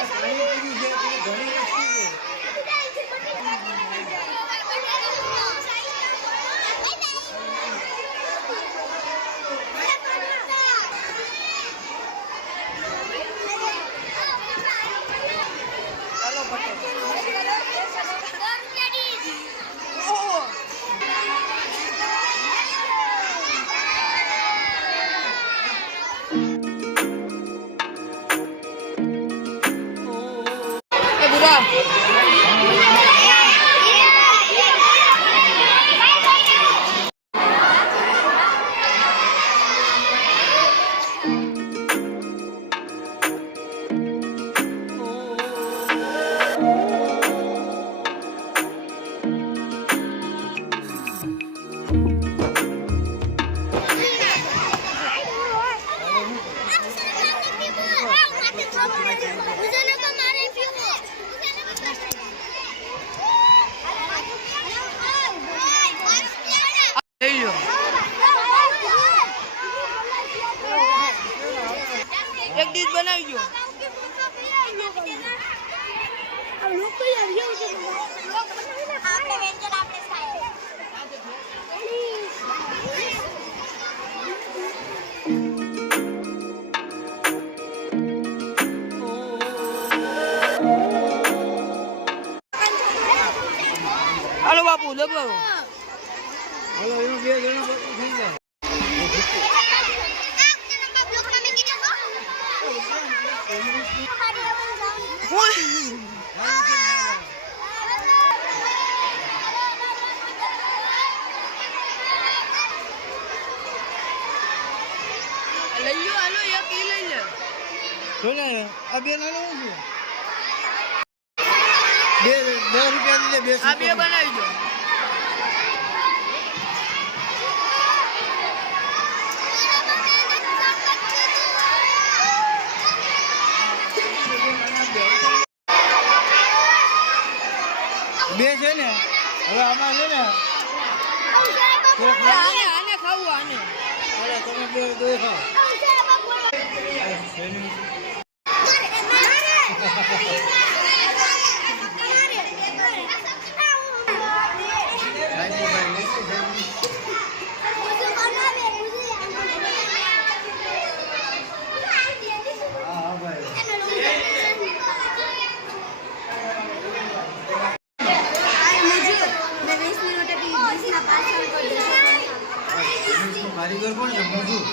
Yeah. દબાવો. હાલો એમાં બે જણા બાકી થઈ જાય. આ બે નાનો બે દસ રૂપિયા બે બનાવી દો. છે ને? હવે આમાં છે ને આને આને ખાવું આને. અરે તમે બે દોય ખાઓ હા ભાઈ કારીગર કોણ છે મોજું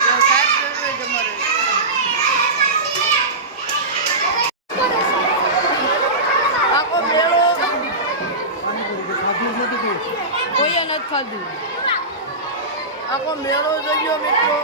તો સાહેબ જોડવે તમારે આખો મેળો ખાધું નથી કોઈ કોઈએ નથી ખાધું આખો મેળો જોયો મિત્રો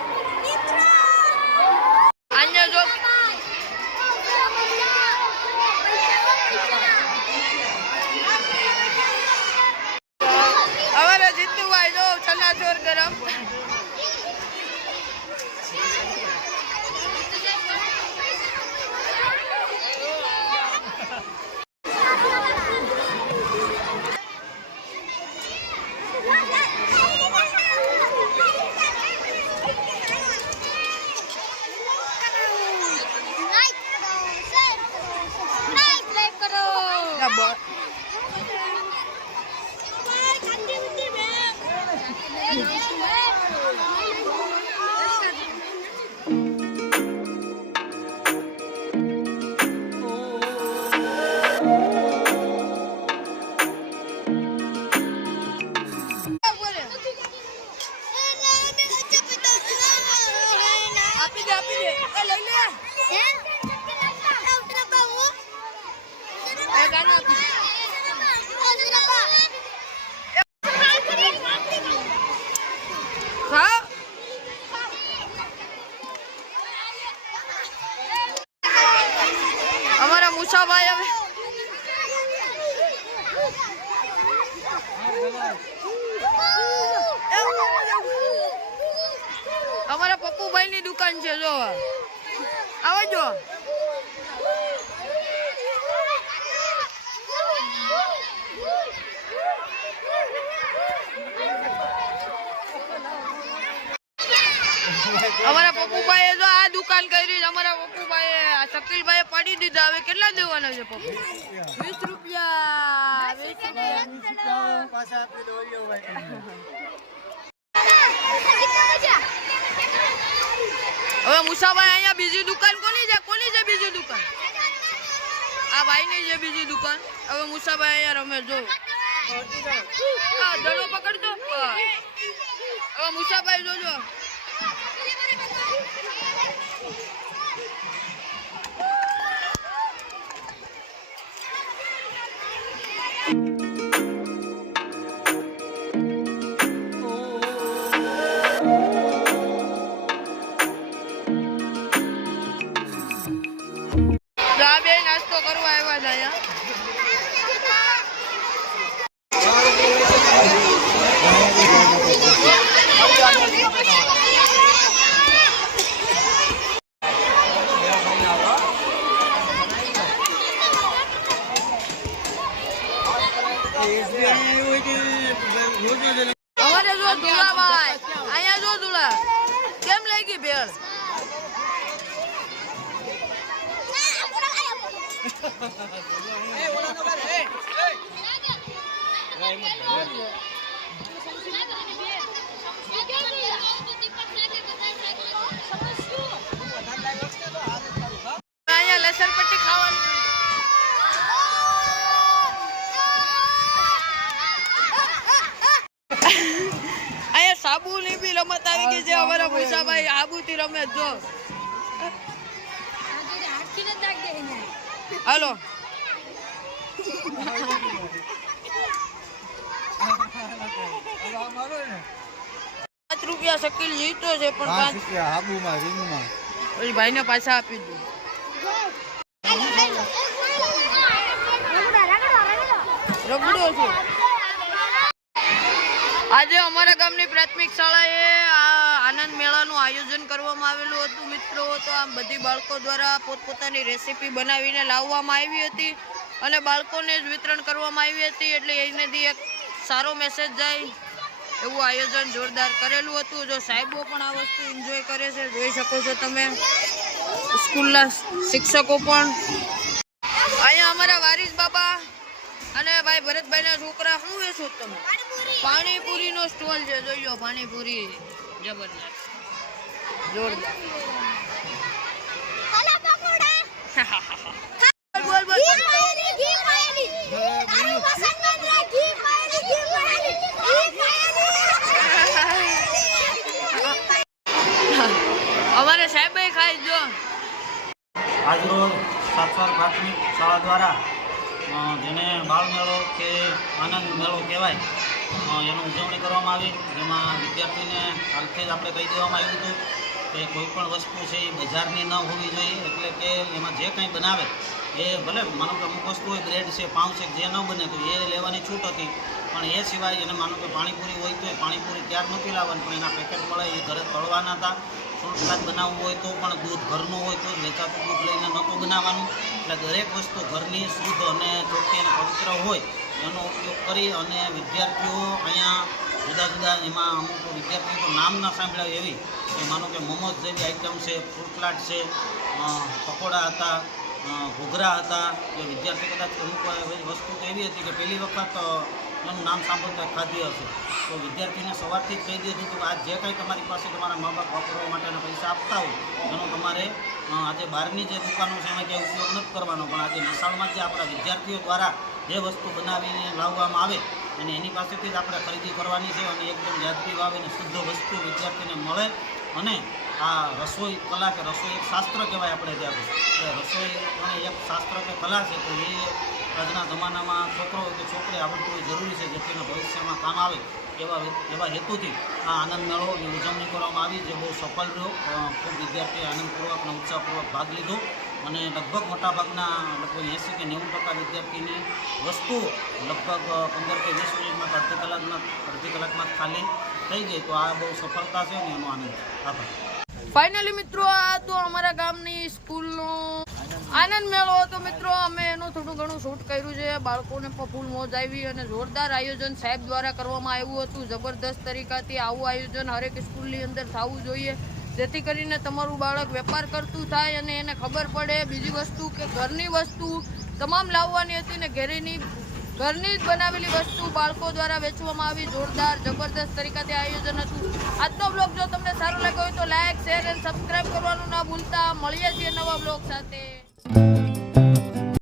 ¿Eh? Ele, ele. É? É o trabalho. É. ભાઈની દુકાન છે જો. આવો જો અમારા પપ્પુભાઈએ જો આ દુકાન કરી છે. અમારા પપ્પુભાઈએ શકીલભાઈએ પાડી દીધા. હવે કેટલા દેવાના છે પપ્પુ? વીસ રૂપિયા પાછા આપી દો હવે મુસાભાઈ અહીંયા બીજી દુકાન કોની છે? કોની છે બીજી દુકાન? આ ભાઈની છે બીજી દુકાન. હવે મુસાભાઈ અહીંયા રમે જો. હા દડો પકડજો. હવે મુસાભાઈ જોજો. અમારે જો દુલાભાઈ અહીંયા જો દુલા. કેમ લઈ ગઈ ભેળ અહીંયા લસણ પટ્ટી ખાવાની અહીંયા સાબુની બી રમત આવી ગઈ છે અમારા મુસાભાઈ આબુથી રમે જો. હાલો. પાંચ રૂપિયા શકીલ જીતો છે પણ પાંચ રૂપિયા રીંગમાં. ભાઈને પાછા આપી દો રગડો છે. આજે અમારા ગામની પ્રાથમિક શાળાએ આ આનંદ મેળાનું આયોજન કરવામાં આવેલું હતું. મિત્રો, તો આમ બધી બાળકો દ્વારા પોતપોતાની રેસીપી બનાવીને લાવવામાં આવી હતી અને બાળકોને જ વિતરણ કરવામાં આવી હતી એટલે એનેથી એક સારો મેસેજ જાય એવું આયોજન જોરદાર કરેલું હતું. જો સાહેબો પણ આ વસ્તુ એન્જોય કરે છે, જોઈ શકો છો તમે. સ્કૂલના શિક્ષકો પણ. અહીંયા અમારા વારિસ બાબા અને ભાઈ ભરતભાઈના છોકરા શું વેચો છો તમે પાણીપુરીનો સ્ટોલ છે જોઈ લો પાણીપુરી. જબરદસ્ત. જોરદાર. બોલ બોલ અમારે સાહેબ ખાઈ જો આજરોજ સાતસર પ્રાથમિક શાળા દ્વારા જેને બાળ મેળો કે આનંદ મેળો કહેવાય એનું ઉજવણી કરવામાં આવી. જેમાં વિદ્યાર્થીને હાલથી જ આપણે કહી દેવામાં આવ્યું હતું કે કોઈ પણ વસ્તુ છે એ બજારની ન હોવી જોઈએ, એટલે કે એમાં જે કંઈ બનાવે, એ ભલે માનો કે અમુક વસ્તુ હોય, બ્રેડ છે, પાઉં છે જે ન બને, તો એ લેવાની છૂટ હતી. પણ એ સિવાય એને માનો કે પાણીપુરી હોય તો એ પાણીપુરી ત્યાર નથી લાવવાની, પણ એના પેકેટ મળે, એ ઘરે તળવાના હતા. ફ્રૂટ બનાવવું હોય તો પણ દૂધ ઘરનું હોય તો વેચાતું દૂધ લઈને નહોતું બનાવવાનું. એટલે દરેક વસ્તુ ઘરની શુદ્ધ અને ચોખ્ખી અને પવિત્ર હોય, એનો ઉપયોગ કરી અને વિદ્યાર્થીઓ અહીંયા જુદા જુદા એમાં અમુક વિદ્યાર્થીઓ નામ ના સાંભળ્યા એવી, કે માનો કે મોમોઝ જેવી આઈટમ છે ફ્રૂટ સલાડ છે પકોડા હતા ઘૂઘરા હતા, એ વિદ્યાર્થી કદાચ અમુક વસ્તુ એવી હતી કે પહેલી વખત એનું નામ સાંભળતા ખાધી હશે. તો વિદ્યાર્થીને સવારથી જ કહી દીધું કે આ જે કંઈ તમારી પાસે તમારા મા બાપ વાપરવા માટેના પૈસા આપતા હોય, એનો તમારે આજે બહારની જે દુકાનો છે એમાં ક્યાંય ઉપયોગ નથી કરવાનો. પણ આજે નિશાળમાં જે આપણા વિદ્યાર્થીઓ દ્વારા જે વસ્તુ બનાવીને લાવવામાં આવે, અને એની પાસેથી જ આપણે ખરીદી કરવાની છે અને એકદમ વ્યાજબી ભાવે અને શુદ્ધ વસ્તુ વિદ્યાર્થીને મળે અને આ રસોઈ કલા કે રસોઈ એક શાસ્ત્ર કહેવાય આપણે ત્યાં. રસોઈ એક શાસ્ત્ર કે કલા છે તો એ આજના જમાનામાં છોકરો કે છોકરી આવડતું જરૂરી છે જેથી એના ભવિષ્યમાં કામ આવે એવા એવા હેતુથી આ આનંદ મેળોની ઉજવણી કરવામાં આવી જે બહુ સફળ રહ્યો. ખૂબ વિદ્યાર્થીએ આનંદપૂર્વક અને ઉત્સાહપૂર્વક ભાગ લીધો અને લગભગ મોટાભાગના લગભગ એંસી કે નેવું ટકા વિદ્યાર્થીની વસ્તુઓ લગભગ પંદર કે વીસ મિનિટમાં અડધી કલાકમાં અડધી કલાકમાં ખાલી થઈ ગઈ. તો આ બહુ સફળતા છે અને એનો આનંદ. આભાર. ફાઇનલી મિત્રો, આ તો અમારા ગામની સ્કૂલનો આનંદ મેળો હતો મિત્રો. અમે એનું થોડું ઘણું શૂટ કર્યું છે. બાળકોને પણ ફૂલ મોજ આવી અને જોરદાર આયોજન સાહેબ દ્વારા કરવામાં આવ્યું હતું. જબરદસ્ત તરીકાથી આવું આયોજન હરેક સ્કૂલની અંદર થવું જોઈએ. જેથી કરીને તમારું બાળક વેપાર કરતું થાય અને એને ખબર પડે. બીજી વસ્તુ કે ઘરની વસ્તુ તમામ લાવવાની હતી ને ઘરેની ઘરની જ બનાવેલી વસ્તુ બાળકો દ્વારા વેચવામાં આવી. જોરદાર, જબરદસ્ત તરીકાથી આયોજન હતું. આજનો બ્લોગ જો તમને સારો લાગ્યો હોય તો લાઈક શેર અને સબસ્ક્રાઈબ કરવાનું ના ભૂલતા. મળીએ છીએ નવા બ્લોગ સાથે. Thank you.